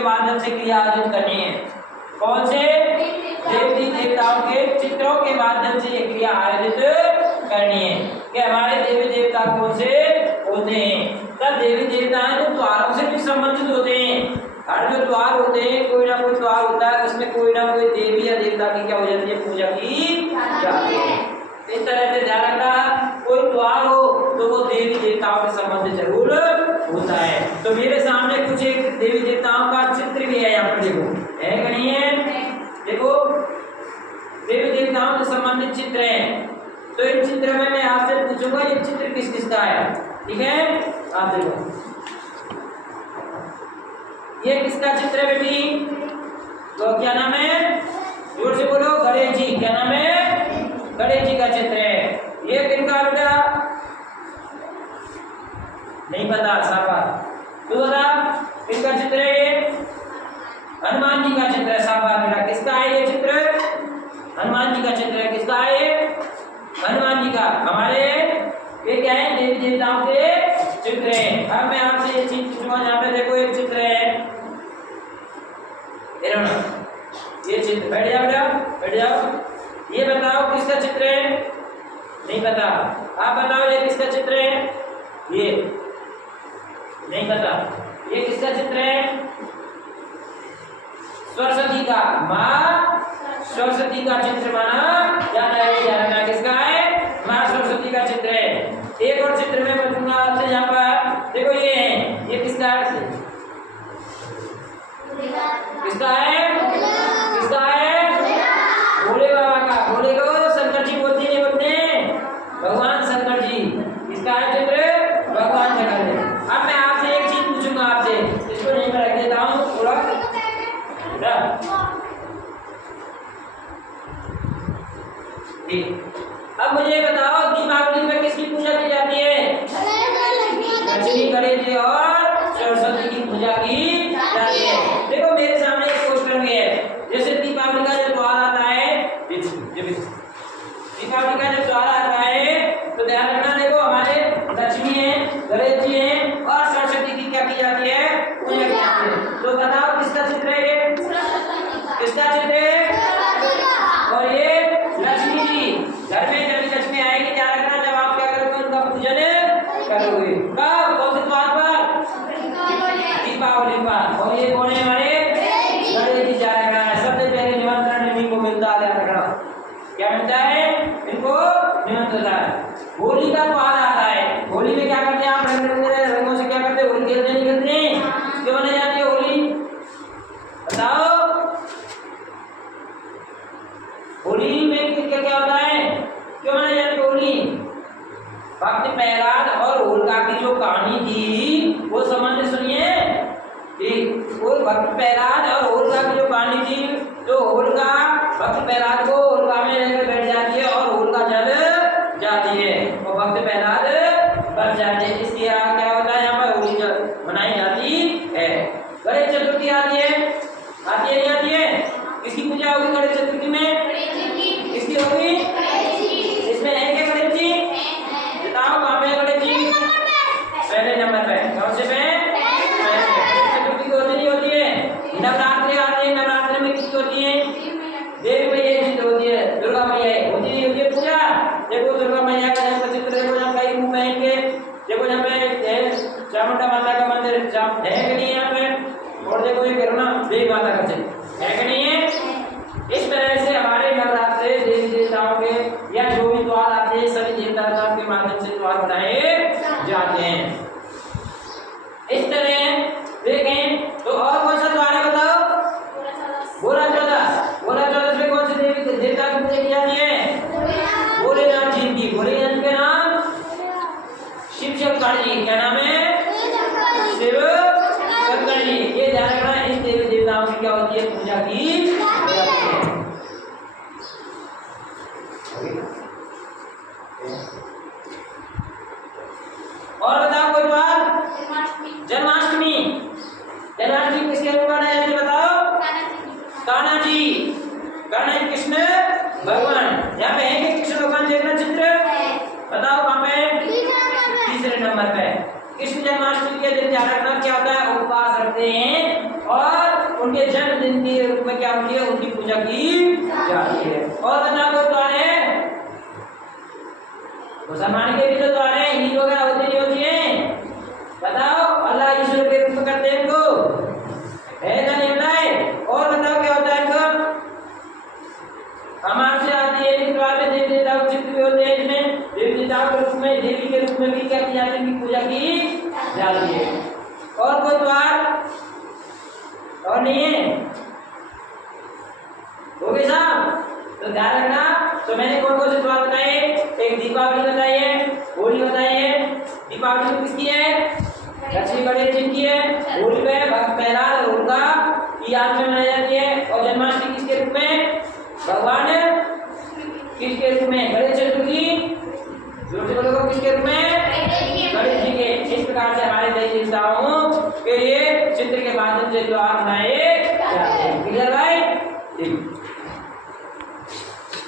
के माध्यम से क्रिया आयोजित करनी है। कौन से? देवी देवताओं के चित्रों के माध्यम से ये क्रिया आयोजित करनी है कि हमारे देवी देवता कौन से होते हैं। तब देवी देवता जो द्वारों से भी संबंधित होते हैं। हर जो द्वार होते हैं कोई ना कोई द्वार होता है, उसमें कोई ना कोई देवी या देवता की क्या हो जाती है, पूजा की जाती है। इस तरह से ध्यान रखना, कोई द्वार हो तो वो देवी देवताओं के संबंध जरूर होता है। तो मेरे सामने कुछ एक देवी देवताओं का चित्र भी है, यहाँ पर देखो, है कि नहीं है? देखो देवी देवताओं से संबंधित चित्र है। तो इन चित्र में मैं आपसे पूछूंगा ये चित्र किस किस का है, ठीक है? आप देखो ये किसका चित्र है बेटी? तो क्या नाम है? जोर से बोलो। गणेश जी। क्या नाम है? गणेश जी का चित्र है। ये किनका बेटा? नहीं पता, शाबाश। तू बता किसका चित्र है? ये हनुमान जी का चित्र है। शाबाश बेटा। किसका है ये चित्र? हनुमान जी का चित्र है। किसका है ये? हनुमान जी का। हमारे ये क्या है? देवी देवताओं के चित्र है। अब मैं आपसे ये चीज पूछूंगा, यहाँ पे देखो एक चित्र है, ये चित्र, बैठ जाओ बेटा, बैठ जाओ। ये बताओ किसका चित्र है? नहीं पता। आप बताओ ये किसका चित्र है? ये नहीं पता। ये किसका चित्र है? सरस्वती का। माँ सरस्वती का चित्र माना जाता है। जानना किसका है? माँ सरस्वती का चित्र है। एक और चित्र में पूछूंगा आपसे, यहाँ पर देखो ये है, ये किसका है? किसका है? किसका है? भोले बाबा का। भोले को शंकर जी बोलते नहीं बोलते? भगवान शंकर जी। किसका है चित्र? भगवान शंकर जी। अब मैं आपसे एक चीज पूछूंगा आपसे, इसको नहीं मैं रख देता हूँ थोड़ा। अब मुझे बताओ दीपावली में किसकी पूजा की जाती है? लक्ष्मी, गणेश जी और सरस्वती की पूजा की जाती है। देखो मेरे सामने एक क्वेश्चन भी है, जैसे दीपावली का जो त्योहार आता है, दीपावली का जो त्योहार आता है तो ध्यान रखना, देखो हमारे लक्ष्मी है, गणेश जी है और सरस्वती की क्या की जाती है? पूजा की जाती है। तो बताओ किसका चित्र है ये? किसका चित्र है? और ये लक्ष्मी जी। घर में जब लक्ष्मी आएगी ध्यान रखना, जब आप क्या करोगे? उनका पूजन करोगे। कब? कौन से त्योहार पर? दीपावली पर। और ये कौन है हमारे? गणेश जी। ध्यान रखना, सबसे पहले निमंत्रण इन्हीं को मिलता है। ध्यान रखना, क्या मिलता है? इनको निमंत्रण है। होली का त्योहार आता है। होली में क्या करते हैं आप? रंगों से क्या करते हैं? होली खेलते नहीं खेलते? क्यों मनाई जाती है होली? बताओ। होली में क्या क्या होता है? क्यों मनाई जाती है होली? भक्त प्रहलाद और होलिका की जो कहानी थी वो समझ सुनिए। वो भक्त प्रहलाद और होलिका की जो कहानी थी, तो होलिका भक्त प्रहलाद को होलिका में लेकर बैठ जाती है और होलिका जल जाती है और भक्त प्रहलाद बच जाते हैं। इसलिए क्या होता है? यहाँ पर होली मनाई जाती है। गणेश चतुर्थी आती है, आती है नहीं आती है? किसकी पूजा होगी गणेश चतुर्थी में? किसकी होगी? इसमें है क्या गणेश जी? बताओ कहाँ पे गणेश जी? पहले नंबर पे। कौन से पे? गणेश चतुर्थी की होती नहीं होती है? नवरात्रि आते हैं, नवरात्रि में किसकी होती है? देवी मैया जी होती है, दुर्गा मैया होती नहीं होती है पूजा? देखो दुर्गा मैया का जब चित्र देखो, जब कई रूप में है, देखो जब चामुंडा माता का मंदिर है कि नहीं यहाँ पे? और देखो ये करुणा देवी माता का चित्र है कि नहीं है? इस तरह से हमारे नवरात्रे देवी देवताओं के या जो भी त्योहार आते हैं सभी देवताओं के माध्यम से त्योहार बनाए जाते हैं। इस तरह देखें तो और कौन सा त्योहार है बताओ? भोला चौदस। भोला चौदस में कौन से देवी देवता की पूजा की जाती है? भोलेनाथ जी की। भोलेनाथ के नाम शिव शंकर जी। क्या नाम है? शिव शंकर जी। ये ध्यान रखना, इस देवी देवताओं की क्या होती है? पूजा की जाती है। और बताओ कोई की जाती है। और बताओ कोई द्वार है? मुसलमान के भी तो द्वार है, ईद वगैरह होती नहीं होती है? बताओ, अल्लाह ईश्वर के रूप में करते हैं इनको, है ना? नहीं होता है? और बताओ क्या होता है इनको? हम आपसे आती है इस द्वार में देवी देवता के चित्र भी होते हैं, इसमें देवी देवताओं के रूप में, देवी के रूप में भी क्या की जाती है? इनकी पूजा की जाती है। और कोई द्वार और नहीं है? हो गए साहब? तो ध्यान रखना। तो मैंने कौन कौन से द्वार बताए? एक दीपावली बताई है, होली बताई है। दीपावली तो किसकी है? लक्ष्मी गणेश जी की है। होली में भक्त प्रहलाद और होलिका की याद में मनाई जाती है। और जन्माष्टमी किसके रूप में? भगवान किसके रूप में? गणेश चतुर्थी जोर से बोलो, किसके रूप में? गणेश जी के। इस प्रकार से हमारे देवी देवताओं के लिए चित्र के माध्यम से त्योहार मनाए जाते हैं।